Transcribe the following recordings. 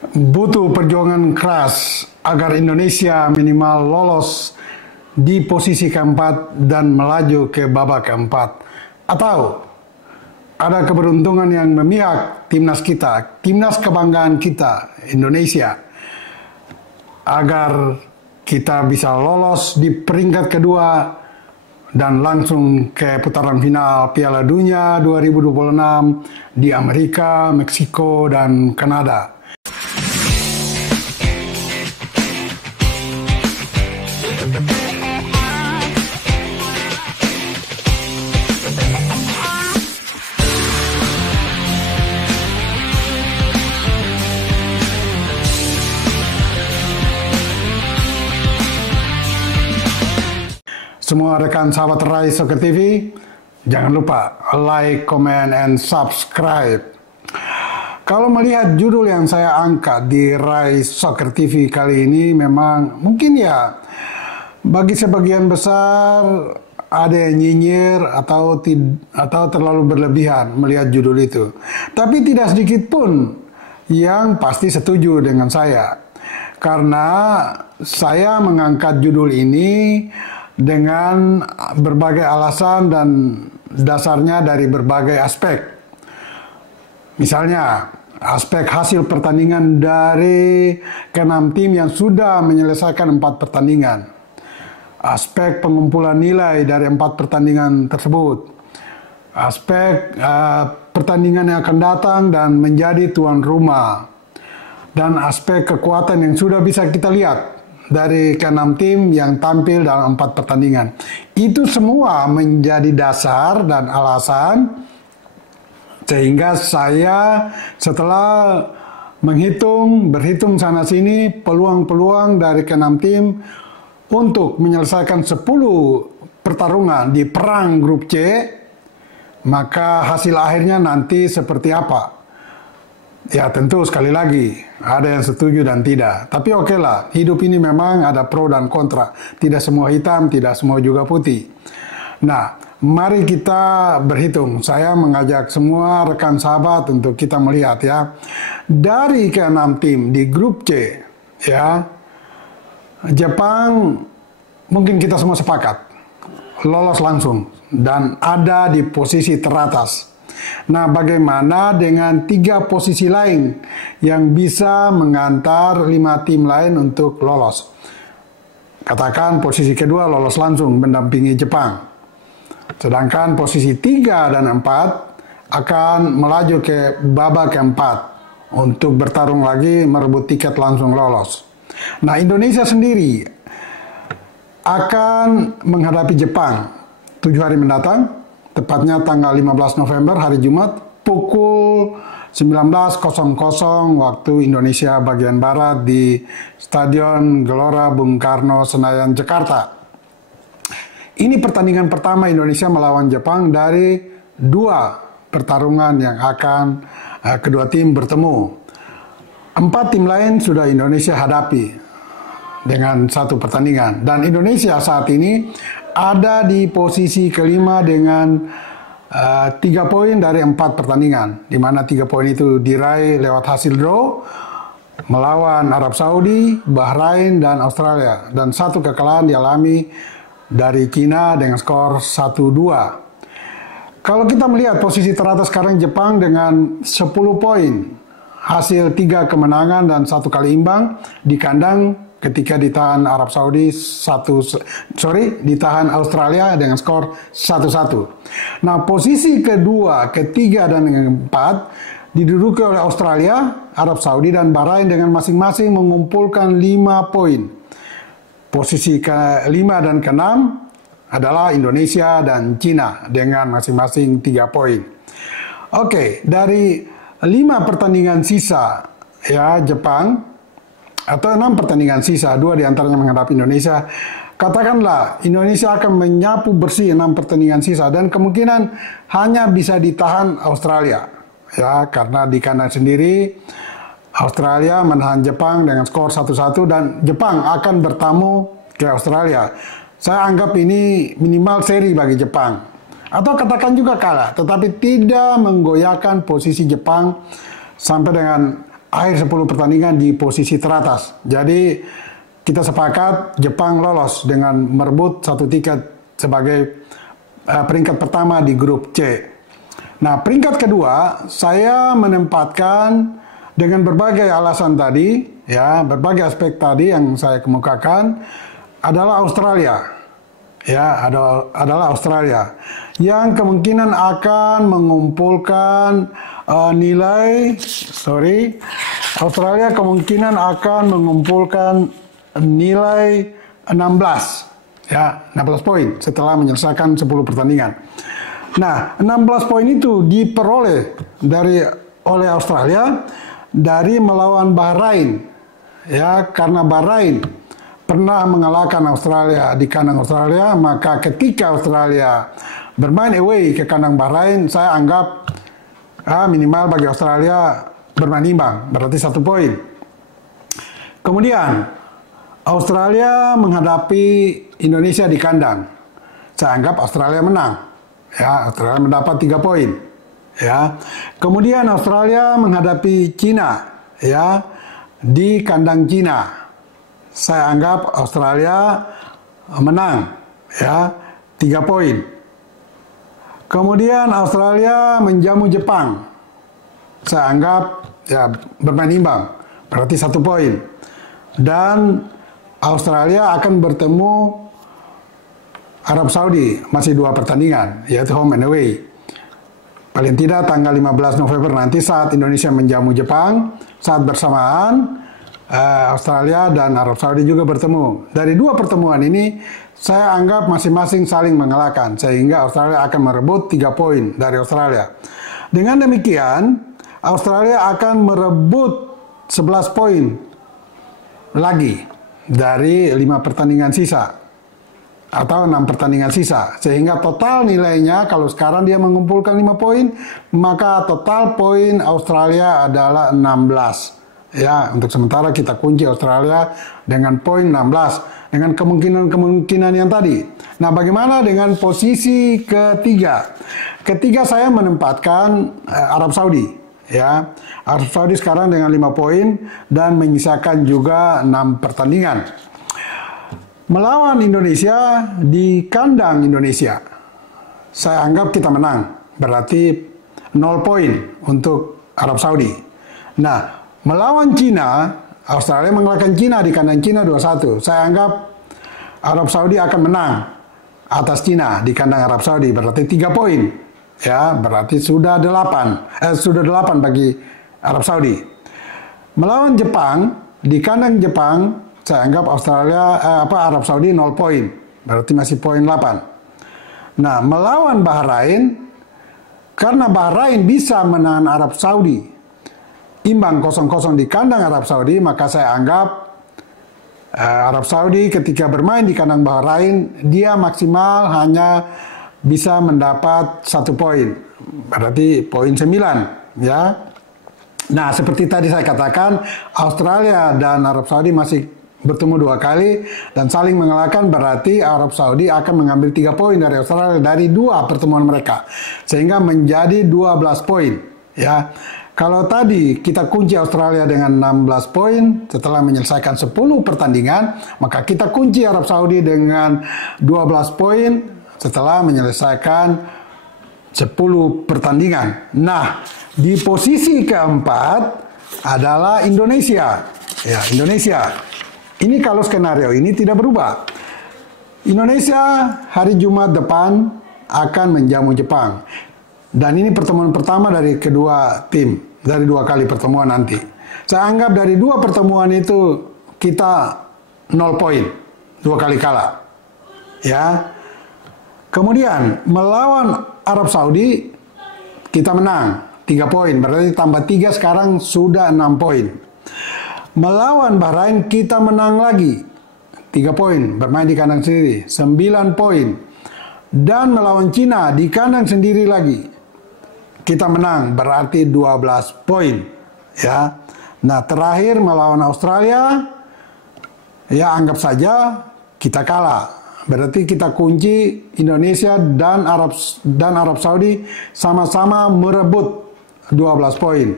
butuh perjuangan keras agar Indonesia minimal lolos di posisi keempat dan melaju ke babak keempat. Atau ada keberuntungan yang memihak timnas kita, timnas kebanggaan kita, Indonesia, agar kita bisa lolos di peringkat kedua dan langsung ke putaran final Piala Dunia 2026 di Amerika, Meksiko, dan Kanada. Semua rekan sahabat Rai Soccer TV, jangan lupa like, comment, and subscribe. Kalau melihat judul yang saya angkat di Rai Soccer TV kali ini, memang mungkin ya bagi sebagian besar ada yang nyinyir atau terlalu berlebihan melihat judul itu. Tapi tidak sedikit pun yang pasti setuju dengan saya, karena saya mengangkat judul ini dengan berbagai alasan dan dasarnya dari berbagai aspek. Misalnya, aspek hasil pertandingan dari ke-6 tim yang sudah menyelesaikan 4 pertandingan. Aspek pengumpulan nilai dari 4 pertandingan tersebut. Aspek pertandingan yang akan datang dan menjadi tuan rumah. Dan aspek kekuatan yang sudah bisa kita lihat dari ke-6 tim yang tampil dalam 4 pertandingan. Itu semua menjadi dasar dan alasan sehingga saya setelah berhitung sana-sini peluang-peluang dari ke-6 tim untuk menyelesaikan 10 pertarungan di perang grup C, maka hasil akhirnya nanti seperti apa? Ya tentu sekali lagi ada yang setuju dan tidak. Tapi oke lah, hidup ini memang ada pro dan kontra. Tidak semua hitam, tidak semua juga putih. Nah, mari kita berhitung. Saya mengajak semua rekan sahabat untuk kita melihat ya. Dari ke-6 tim di grup C, ya, Jepang mungkin kita semua sepakat lolos langsung dan ada di posisi teratas. Nah, bagaimana dengan 3 posisi lain yang bisa mengantar 5 tim lain untuk lolos? Katakan posisi kedua lolos langsung mendampingi Jepang. Sedangkan posisi 3 dan 4 akan melaju ke babak keempat untuk bertarung lagi merebut tiket langsung lolos. Nah, Indonesia sendiri akan menghadapi Jepang 7 hari mendatang. Tepatnya tanggal 15 November, hari Jumat, pukul 19.00 waktu Indonesia bagian Barat di Stadion Gelora Bung Karno, Senayan, Jakarta. Ini pertandingan pertama Indonesia melawan Jepang dari 2 pertarungan yang akan kedua tim bertemu. 4 tim lain sudah Indonesia hadapi dengan 1 pertandingan. Dan Indonesia saat ini ada di posisi kelima dengan 3 poin dari 4 pertandingan, di mana 3 poin itu diraih lewat hasil draw melawan Arab Saudi, Bahrain, dan Australia, dan 1 kekalahan dialami dari China dengan skor 1-2. Kalau kita melihat posisi teratas sekarang Jepang dengan 10 poin, hasil 3 kemenangan dan 1 kali imbang di kandang ketika ditahan Arab Saudi ditahan Australia dengan skor 1-1. Nah, posisi kedua, ketiga, dan keempat diduduki oleh Australia, Arab Saudi, dan Bahrain dengan masing-masing mengumpulkan 5 poin. Posisi ke-5 dan ke-6 adalah Indonesia dan Cina dengan masing-masing 3 poin. Oke, dari 5 pertandingan sisa ya Jepang, atau 6 pertandingan sisa, 2 diantaranya menghadapi Indonesia. Katakanlah Indonesia akan menyapu bersih 6 pertandingan sisa dan kemungkinan hanya bisa ditahan Australia. Ya, karena di kandang sendiri Australia menahan Jepang dengan skor 1-1 dan Jepang akan bertamu ke Australia. Saya anggap ini minimal seri bagi Jepang. Atau katakan juga kalah, tetapi tidak menggoyahkan posisi Jepang sampai dengan akhir 10 pertandingan di posisi teratas. Jadi kita sepakat Jepang lolos dengan merebut 1 tiket sebagai peringkat pertama di grup C. Nah, peringkat kedua saya menempatkan dengan berbagai alasan tadi, ya, berbagai aspek tadi yang saya kemukakan adalah Australia. Ya, adalah Australia yang kemungkinan akan mengumpulkan Australia kemungkinan akan mengumpulkan nilai 16, ya, 16 poin setelah menyelesaikan 10 pertandingan. Nah, 16 poin itu diperoleh oleh Australia dari melawan Bahrain, ya, karena Bahrain pernah mengalahkan Australia di kandang Australia, maka ketika Australia bermain away ke kandang Bahrain, saya anggap minimal bagi Australia bermain imbang, berarti 1 poin. Kemudian Australia menghadapi Indonesia di kandang, saya anggap Australia menang, ya, Australia mendapat 3 poin, ya. Kemudian Australia menghadapi Cina, ya, di kandang Cina. Saya anggap Australia menang, ya, 3 poin. Kemudian Australia menjamu Jepang. Saya anggap ya bermain imbang, berarti 1 poin. Dan Australia akan bertemu Arab Saudi, masih 2 pertandingan, yaitu home and away. Paling tidak tanggal 15 November nanti saat Indonesia menjamu Jepang, saat bersamaan Australia dan Arab Saudi juga bertemu. Dari 2 pertemuan ini, saya anggap masing-masing saling mengalahkan, sehingga Australia akan merebut 3 poin dari Australia. Dengan demikian, Australia akan merebut 11 poin lagi dari 5 pertandingan sisa, atau 6 pertandingan sisa. Sehingga total nilainya, kalau sekarang dia mengumpulkan 5 poin, maka total poin Australia adalah 16. Ya, untuk sementara kita kunci Australia dengan poin 16 dengan kemungkinan-kemungkinan yang tadi. Nah, bagaimana dengan posisi ketiga? Ketiga saya menempatkan Arab Saudi, ya. Arab Saudi sekarang dengan 5 poin dan menyisakan juga 6 pertandingan. Melawan Indonesia di kandang Indonesia, saya anggap kita menang, berarti 0 poin untuk Arab Saudi. Nah, melawan Cina, Australia mengalahkan Cina di kandang Cina 2-1. Saya anggap Arab Saudi akan menang atas Cina di kandang Arab Saudi, berarti 3 poin. Ya, berarti sudah 8 bagi Arab Saudi. Melawan Jepang di kandang Jepang, saya anggap Arab Saudi 0 poin, berarti masih poin 8. Nah, melawan Bahrain, karena Bahrain bisa menahan Arab Saudi imbang 0-0 di kandang Arab Saudi, maka saya anggap Arab Saudi ketika bermain di kandang Bahrain, dia maksimal hanya bisa mendapat 1 poin, berarti poin 9, ya. Nah, seperti tadi saya katakan, Australia dan Arab Saudi masih bertemu 2 kali dan saling mengalahkan, berarti Arab Saudi akan mengambil 3 poin dari Australia dari 2 pertemuan mereka, sehingga menjadi 12 poin, ya. Kalau tadi kita kunci Australia dengan 16 poin setelah menyelesaikan 10 pertandingan, maka kita kunci Arab Saudi dengan 12 poin setelah menyelesaikan 10 pertandingan. Nah, di posisi keempat adalah Indonesia. Ya, Indonesia. Ini kalau skenario ini tidak berubah. Indonesia hari Jumat depan akan menjamu Jepang. Dan ini pertemuan pertama dari kedua tim, dari 2 kali pertemuan nanti. Saya anggap dari 2 pertemuan itu kita 0 poin, 2 kali kalah. Ya. Kemudian melawan Arab Saudi kita menang 3 poin, berarti tambah 3 sekarang sudah 6 poin. Melawan Bahrain kita menang lagi 3 poin, bermain di kandang sendiri 9 poin. Dan melawan Cina di kandang sendiri lagi kita menang, berarti 12 poin, ya. Nah, terakhir melawan Australia, ya anggap saja kita kalah. Berarti kita kunci Indonesia dan Arab Saudi sama-sama merebut 12 poin.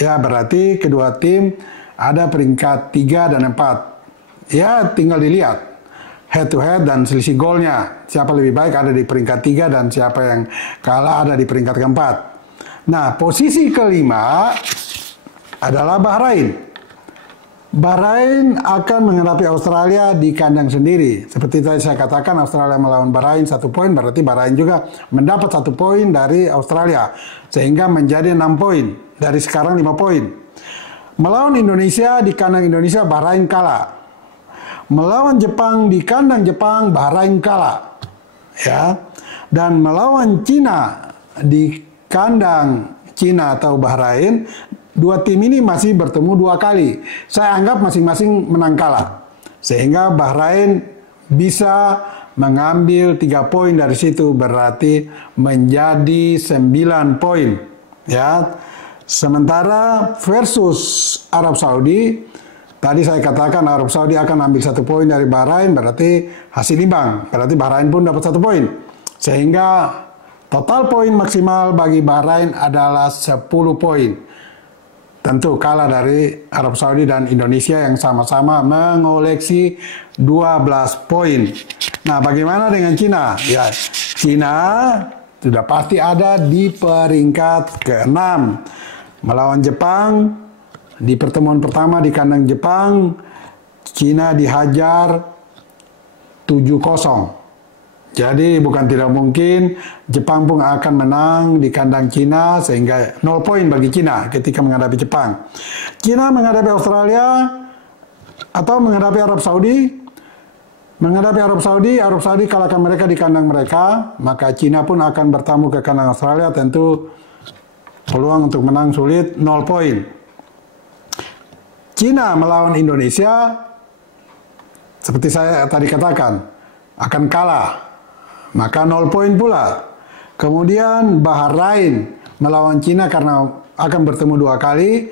Ya, berarti kedua tim ada peringkat 3 dan 4. Ya, tinggal dilihat head to head dan selisih golnya. Siapa lebih baik ada di peringkat 3 dan siapa yang kalah ada di peringkat keempat. Nah, posisi kelima adalah Bahrain. Bahrain akan menghadapi Australia di kandang sendiri. Seperti tadi saya katakan, Australia melawan Bahrain 1 poin, berarti Bahrain juga mendapat 1 poin dari Australia. Sehingga menjadi 6 poin, dari sekarang 5 poin. Melawan Indonesia di kandang Indonesia, Bahrain kalah. Melawan Jepang di kandang Jepang, Bahrain kalah. Ya. Dan melawan Cina di kandang Cina atau Bahrain, dua tim ini masih bertemu 2 kali. Saya anggap masing-masing menang kalah. Sehingga Bahrain bisa mengambil 3 poin dari situ, berarti menjadi 9 poin. Ya. Sementara versus Arab Saudi, tadi saya katakan Arab Saudi akan ambil 1 poin dari Bahrain, berarti hasil imbang. Berarti Bahrain pun dapat 1 poin. Sehingga total poin maksimal bagi Bahrain adalah 10 poin. Tentu kalah dari Arab Saudi dan Indonesia yang sama-sama mengoleksi 12 poin. Nah, bagaimana dengan Cina? Ya, Cina sudah pasti ada di peringkat ke-6. Melawan Jepang, di pertemuan pertama di kandang Jepang, Cina dihajar 7-0. Jadi bukan tidak mungkin Jepang pun akan menang di kandang Cina, sehingga 0 poin bagi Cina ketika menghadapi Jepang. Cina menghadapi Australia atau menghadapi Arab Saudi. Menghadapi Arab Saudi kalahkan mereka di kandang mereka, maka Cina pun akan bertamu ke kandang Australia, tentu peluang untuk menang sulit, 0 poin. Cina melawan Indonesia, seperti saya tadi katakan, akan kalah. Maka 0 poin pula. Kemudian Bahrain melawan Cina karena akan bertemu 2 kali,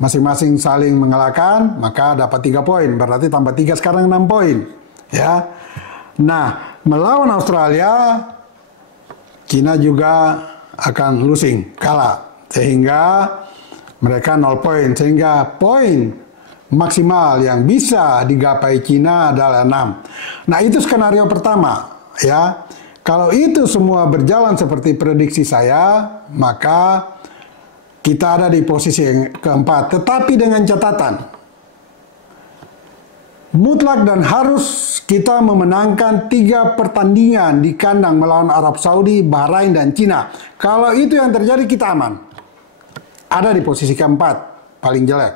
masing-masing saling mengalahkan, maka dapat 3 poin. Berarti tambah 3 sekarang 6 poin. Ya. Nah, melawan Australia, Cina juga akan losing, kalah. Sehingga mereka 0 poin. Sehingga poin maksimal yang bisa digapai Cina adalah 6. Nah, itu skenario pertama. Ya, kalau itu semua berjalan seperti prediksi saya, maka kita ada di posisi yang keempat. Tetapi dengan catatan, mutlak dan harus kita memenangkan 3 pertandingan di kandang melawan Arab Saudi, Bahrain, dan Cina. Kalau itu yang terjadi, kita aman. Ada di posisi keempat, paling jelek.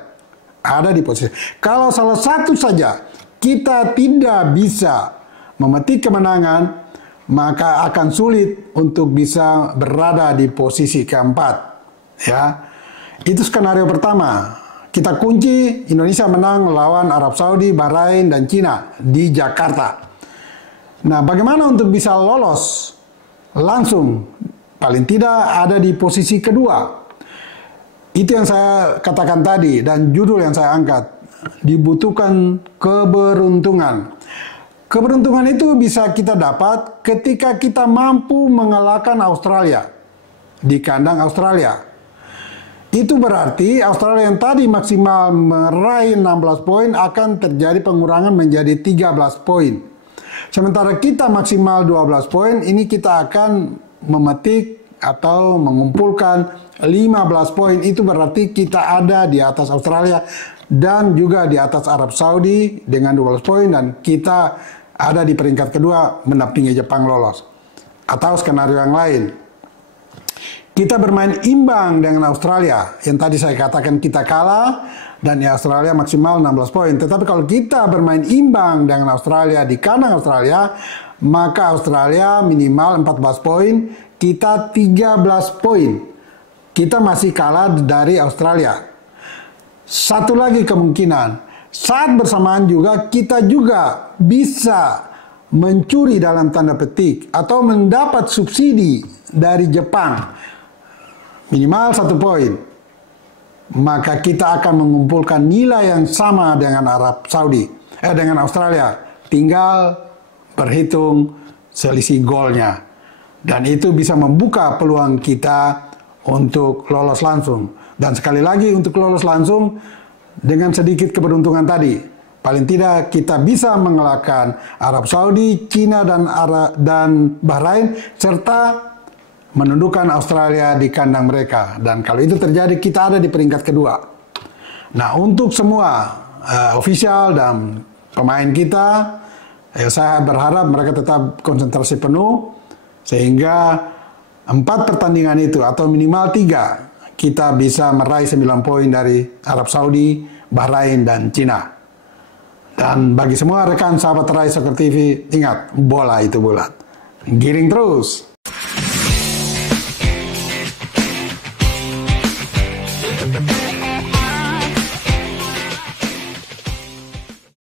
Ada di posisi. Kalau salah satu saja kita tidak bisa memetik kemenangan, maka akan sulit untuk bisa berada di posisi keempat. Ya, itu skenario pertama. Kita kunci Indonesia menang melawan Arab Saudi, Bahrain, dan Cina di Jakarta. Nah, bagaimana untuk bisa lolos langsung? Paling tidak ada di posisi kedua. Itu yang saya katakan tadi dan judul yang saya angkat. Dibutuhkan keberuntungan. Keberuntungan itu bisa kita dapat ketika kita mampu mengalahkan Australia di kandang Australia. Itu berarti Australia yang tadi maksimal meraih 16 poin akan terjadi pengurangan menjadi 13 poin. Sementara kita maksimal 12 poin, ini kita akan memetik atau mengumpulkan 15 poin. Itu berarti kita ada di atas Australia dan juga di atas Arab Saudi dengan 12 poin, dan kita ada di peringkat kedua mendampingi Jepang lolos. Atau skenario yang lain, kita bermain imbang dengan Australia. Yang tadi saya katakan kita kalah dan ya Australia maksimal 16 poin. Tetapi kalau kita bermain imbang dengan Australia di kandang Australia, maka Australia minimal 14 poin, kita 13 poin. Kita masih kalah dari Australia. Satu lagi kemungkinan, saat bersamaan juga kita juga bisa mencuri dalam tanda petik atau mendapat subsidi dari Jepang minimal 1 poin, maka kita akan mengumpulkan nilai yang sama dengan dengan Australia, tinggal berhitung selisih golnya, dan itu bisa membuka peluang kita untuk lolos langsung. Dan sekali lagi untuk lolos langsung dengan sedikit keberuntungan tadi, paling tidak kita bisa mengalahkan Arab Saudi, Cina dan Bahrain serta menundukkan Australia di kandang mereka. Dan kalau itu terjadi, kita ada di peringkat kedua. Nah, untuk semua ofisial dan pemain kita, saya berharap mereka tetap konsentrasi penuh, sehingga 4 pertandingan itu, atau minimal 3, kita bisa meraih 9 poin dari Arab Saudi, Bahrain, dan Cina. Dan bagi semua rekan sahabat Rai Soccer TV, ingat, bola itu bulat. Giring terus!